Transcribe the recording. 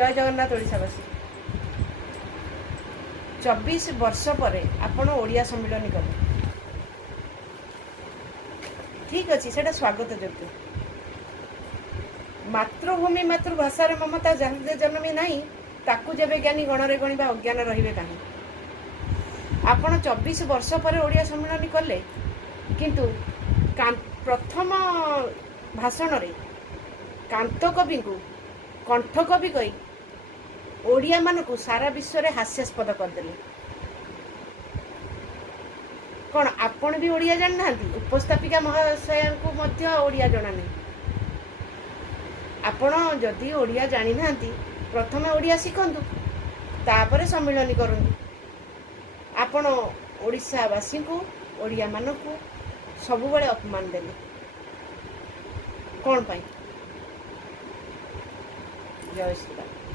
जय जगन्नाथ ओडिशावासी 24 वर्ष पर आपण ओडिया सम्मेलन कले ठीक अच्छे से स्वागत योग्य मातृभूमि मातृभाषार ममता जहाँ जन्मी ना ताकू जब ज्ञानी गणरे गणवा अज्ञान रे कहीं आपण 24 वर्ष पर ओडिया सम्मेलन कले किंतु प्रथम भाषण रे कांत कवि को कंठ कवि कही ओडिया मानू सारा विश्व में हास्यास्पद करदे कौन आपण भी ओडिया जाना उपस्थापिका महाशय को मध्य ओडिया जना नहीं आपण जदि ओडिया जानी ना प्रथम ओडिया शिखंतु तापर सम्मिलन करंतु आपण ओडिशावासी को ओडिया मान को सबुबले अपमान देले कौन पाई जय श्री राम।